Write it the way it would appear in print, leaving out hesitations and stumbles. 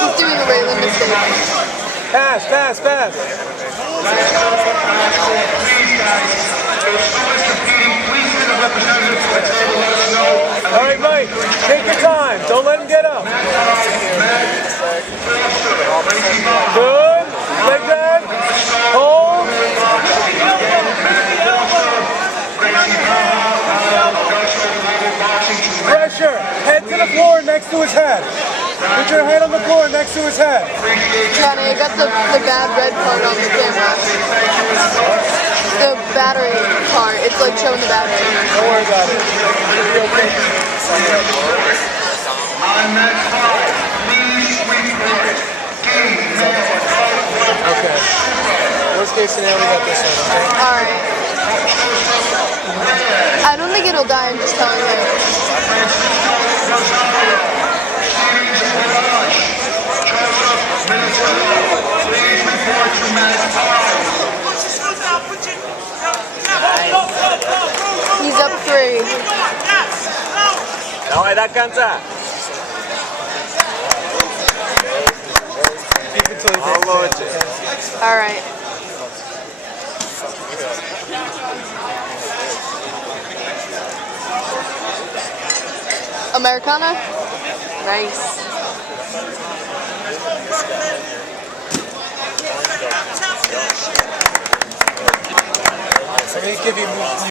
He's doing a regular mistake. Pass, pass, pass. All right, Mike, take your time. Don't let him get up. Good. Leg that. Hold. Pressure. Head to the floor next to his head. Put your head on the floor next to his head. Johnny, I got the bad red part on the camera. The battery part. It's like showing the battery. Don't worry about it. It'll be okay. Okay. Worst case scenario, we got this one, okay? Alright. I don't think it'll die, I'm just telling you. He's up 3. Dawaj, da końca. Alright. Americana? Nice. Let me give you